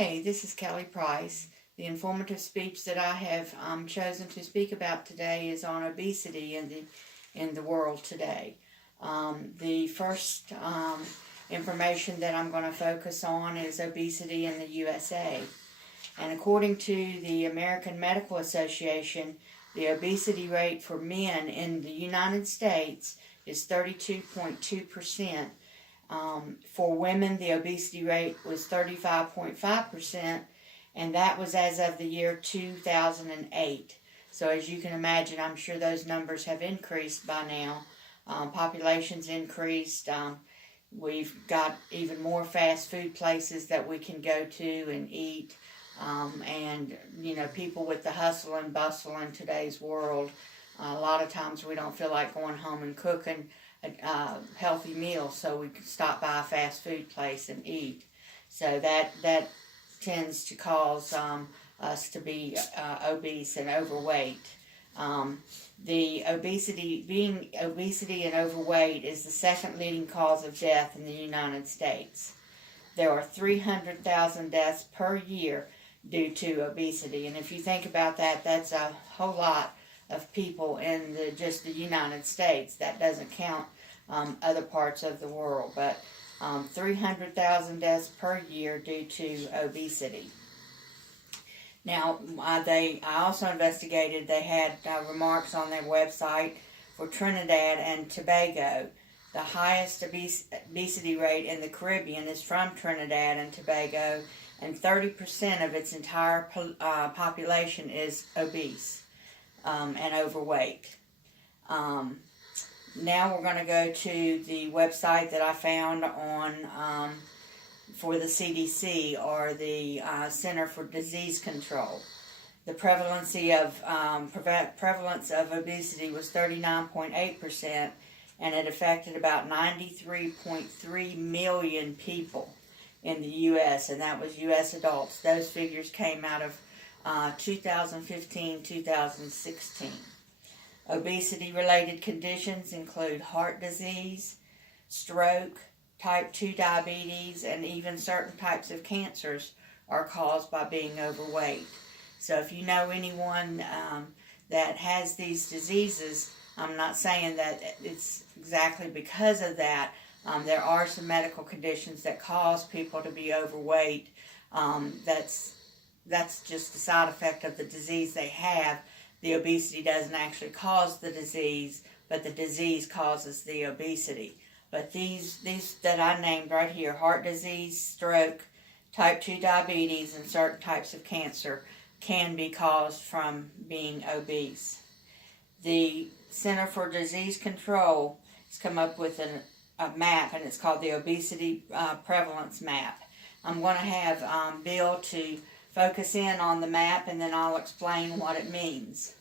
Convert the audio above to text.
Hey, this is Kelly Price. The informative speech that I have chosen to speak about today is on obesity in the world today. The first information that I'm going to focus on is obesity in the USA. And according to the American Medical Association, the obesity rate for men in the United States is 32.2%. For women, the obesity rate was 35.5%, and that was as of the year 2008. So as you can imagine, I'm sure those numbers have increased by now. Population's increased. We've got even more fast food places that we can go to and eat. And, you know, people with the hustle and bustle in today's world, a lot of times we don't feel like going home and cooking a healthy meal, so we can stop by a fast food place and eat. So that tends to cause us to be obese and overweight. Obesity and overweight is the second leading cause of death in the United States. There are 300,000 deaths per year due to obesity, and if you think about that, that's a whole lot of people in just the United States. That doesn't count other parts of the world, but 300,000 deaths per year due to obesity. Now, I also investigated, they had remarks on their website for Trinidad and Tobago. The highest obesity rate in the Caribbean is from Trinidad and Tobago, and 30% of its entire population is obese and overweight. Now we're going to go to the website that I found on for the CDC, or the Center for Disease Control. The prevalence of obesity was 39.8%, and it affected about 93.3 million people in the U.S., and that was U.S. adults. Those figures came out of 2015-2016. Obesity-related conditions include heart disease, stroke, type 2 diabetes, and even certain types of cancers are caused by being overweight. So if you know anyone that has these diseases, I'm not saying that it's exactly because of that. There are some medical conditions that cause people to be overweight. That's just a side effect of the disease they have. The obesity doesn't actually cause the disease, but the disease causes the obesity. But these that I named right here, heart disease, stroke, type 2 diabetes, and certain types of cancer, can be caused from being obese. The Center for Disease Control has come up with a map, and it's called the Obesity Prevalence Map. I'm going to have Bill to focus in on the map, and then I'll explain what it means.